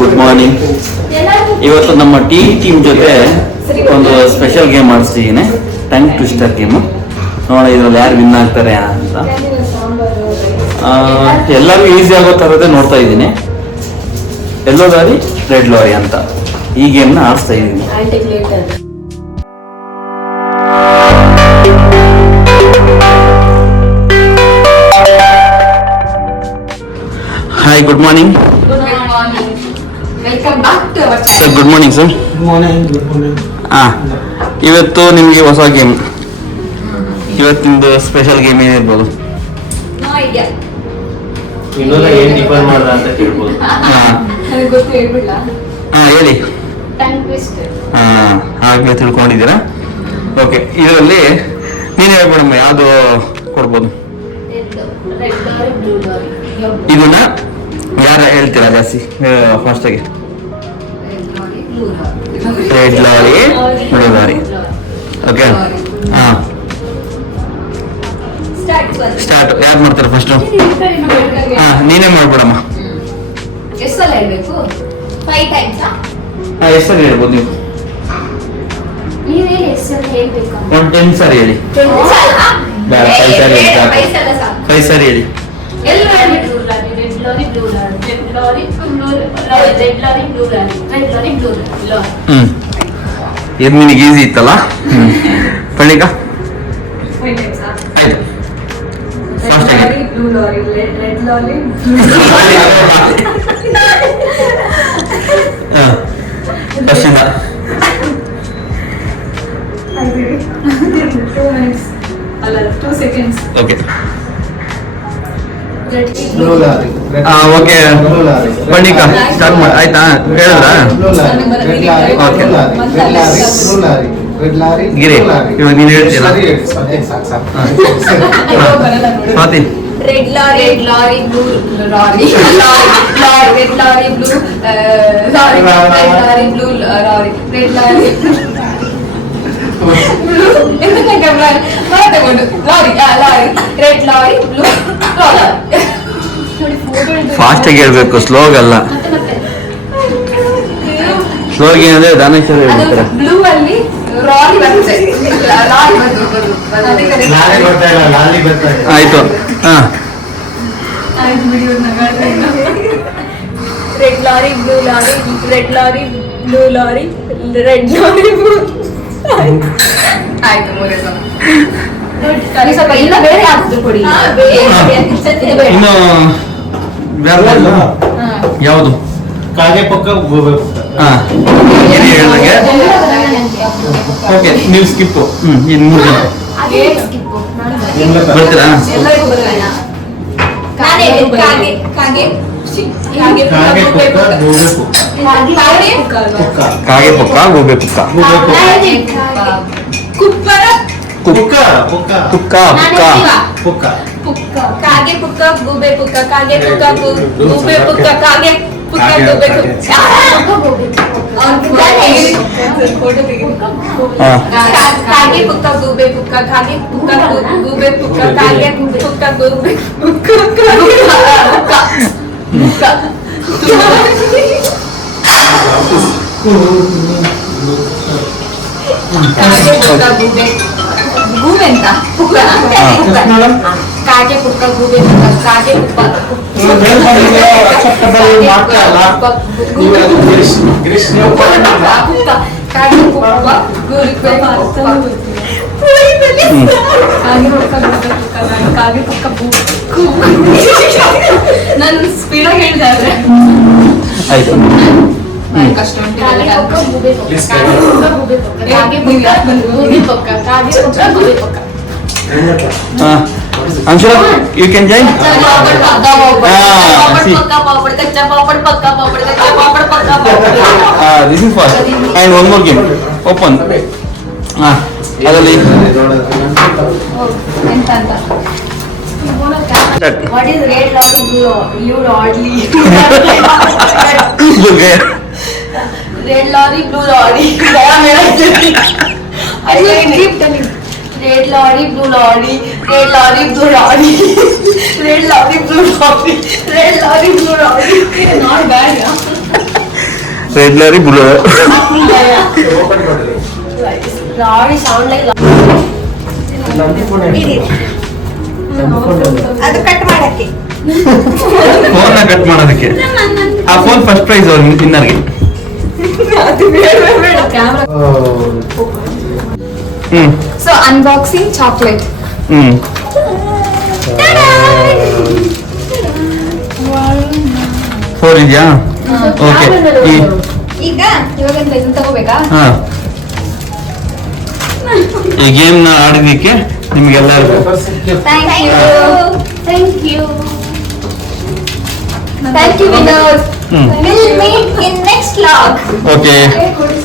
Good morning. ಇವತ್ತು ನಮ್ಮ team ಜೊತೆ ಒಂದು ಸ್ಪೆಷಲ್ ಗೇಮ್ ಆಡಿಸ್ತಿದ್ದೀನಿ, ಟಂಗ್ ಟ್ವಿಸ್ಟರ್ ಗೇಮು. ನೋಡೋಣ ಇದರಲ್ಲಿ ಯಾರು ವಿನ್ ಆಗ್ತಾರೆ ಅಂತ. ಎಲ್ಲರಿಗೂ ಈಸಿ ಆಗೋ ಥರದೇ ನೋಡ್ತಾ ಇದ್ದೀನಿ. ಎಲ್ಲೋ ಲಾರಿ ರೆಡ್ ಲಾರಿ ಅಂತ ಈ ಗೇಮ್ನ ಆಡಿಸ್ತಾ ಇದ್ದೀನಿ. Hi, good morning sir. Good morning sir. ಹಾಂ, ಇವತ್ತು ನಿಮಗೆ ಹೊಸ ಗೇಮ್. ಇವತ್ತಿಂದು ಸ್ಪೆಷಲ್ ಗೇಮ್ ಏನಿರ್ಬೋದು? ಹಾಂ ಹೇಳಿ. ಹಾಂ, ಹಾಗೆ ತಿಳ್ಕೊಂಡಿದ್ದೀರಾ? ಓಕೆ, ಇದರಲ್ಲಿ ನೀನು ಹೇಳ್ಬೇಡಮ್ಮ, ಯಾವುದು ಕೊಡ್ಬೋದು? ಇದನ್ನ ಯಾರು ಹೇಳ್ತೀರಾ ಜಾಸ್ತಿ ಫಾಸ್ಟಾಗಿ? Red lorry, blue lorry. Okay, ಹಾಂ, ಸ್ಟಾರ್ಟ್. ಯಾರು ಮಾಡ್ತಾರೆ ಫಸ್ಟು? ಹಾಂ, ನೀನೇ ಮಾಡ್ಬಿಡಮ್ಮ. ಎಷ್ಟು ಸಲ ಹೇಳ್ಬೇಕು? 5 ಟೈಮ್ಸ್. ಹಾಂ, ಎಷ್ಟು ಸರಿ ಹೇಳ್ಬೋದು ನೀವು? ನೀವೇ ಎಷ್ಟು ಸಲ ಹೇಳ್ಬೇಕು? ಒಂದು 10 ಸಾರಿ ಹೇಳಿ. 5 ಸಾರಿ ಹೇಳಿ. 5 ಸಾರಿ ಹೇಳಿ. Red lorry blue lorry, red lorry blue lorry, red lorry blue lorry, red lorry blue lorry. ಇದು ನಿನಗೆ ಈಸಿ ಇತ್ತಲ್ಲ? ಪಳ್ಳಿಕ blue lorry, red lorry, Two seconds. Okay, okay. ಪಳ್ಳಿಕ ಸ್ಟಾರ್ಟ್ ಮಾಡಿ. ಆಯ್ತಾ? ಹೇಳಿದ್ರಾ? ಗಿರಿ, ಇವಾಗ ನೀನು ಹೇಳ್ತೀರಾ? Swati. Red lorry blue lorry, red lorry blue lorry, red lorry blue lorry, red lorry red lorry blue lorry. Fast ಆಗಿ ಹೇಳ್ಬೇಕು, ಸ್ಲೋಗಲ್ಲ. ಸ್ಲೋಗಿ ಅಂದ್ರೆ ದಾನೇಶ್ವರ ಹೇಳ್ತಾರೆ. ಬ್ಲೂ ಅಲ್ಲಿ ಲಾರಿ ಬರುತ್ತೆ, ಆಯ್ತು. ಹಾ, red lorry blue lorry, red lorry blue lorry, red lorry blue. ಆಯ್ತು, ಸ್ವಲ್ಪ ಇಲ್ಲ ಬೇರೆ ಆಗ್ತದೆ ಕೊಡಿ. ಇನ್ನು ಯಾವುದು? ಕಾಗೆ ಪಕ್ಕ ಗೋಬೆ ಪಕ್ಕ. ಹಾ, ಏನು ಹೇಳ್ದಂಗೆ? ಓಕೆ, ನೀವು ಸ್ಕಿಪ್ಪು. ಇನ್ನು 3 ಜನ ಬರ್ತೀರಾ? ಕಾಗೆ ಪುಕ್ಕ ಗೋಬೆ ಪುಕ್ಕ. ಪುಕ್ಕ ಪುಕ್ಕ ಪುಕ್ಕ ಪುಕ್ಕ ಪುಕ್ಕ, ಕಾಗೆ ಪುಕ್ಕ ಗೂಬೆ ಪುಕ್ಕ, ಕಾಗೆ ಪುಕ್ಕ ಗೂಬೆ ಪುಕ್ಕ, ಕಾಗೆ ಪುಕ್ಕ ಗೂಬೆ ಪುಕ್ಕ. ಕಾಗೆ ಪುಕ್ಕ ಗೂಬೆ ಪುಕ್ಕ, ಕಾಗೆ ಪುಕ್ಕ ಗೂಬೆ ಪುಕ್ಕ, ಕಾಗೆ ಪುಕ್ಕ ಗೂಬೆ ಪುಕ್ಕ, ಗೂಬೆ ಅಂತ ಪುಕ್ಕ. ಕಾಗೆ ಪುಕ್ಕ ಗೂಬೆ ಪುಕ್ಕ, ಕಾಗೆ ಪುಕ್ಕ ನಾನು ಸ್ಪೀಡಾಗಿ ಹೇಳಿದ್ರೆ ಆಯ್ತು. ಕಷ್ಟ ಉಂಟು. Anshul, you can join. This is fast. And one more game. Open. ಅದರಲ್ಲಿ What is red lorry, blue lorry? Red lorry, blue lorry. I will keep telling. Red lorry, blue lorry, red lorry, blue lorry, red lorry, blue lorry, red lorry, blue lorry. Red lorry blue lorry sound like ಅದು cut ಮಾಡಕ್ಕೆ phone cut ಮಾಡೋದಕ್ಕೆ ಆ phone first prize ಅವ್ರು ಇನ್ನರ್ಗೆ ಹ್ಮ್ so unboxing chocolate. ಹ್ಮ್ four ಇದೆಯಾ okay ಈಗ ಇವಾಗೆಂತ ಇದನ್ನ ತಗೋಬೇಕಾ? ಹಾ ಈ ಗೇಮ್ ನ ಆಡೋದಕ್ಕೆ ನಿಮ್ಗೆಲ್ಲರಿಗೂ thank you thank you thank you Vinod. Hmm will meet in next vlog okay ಕೊಡಿ.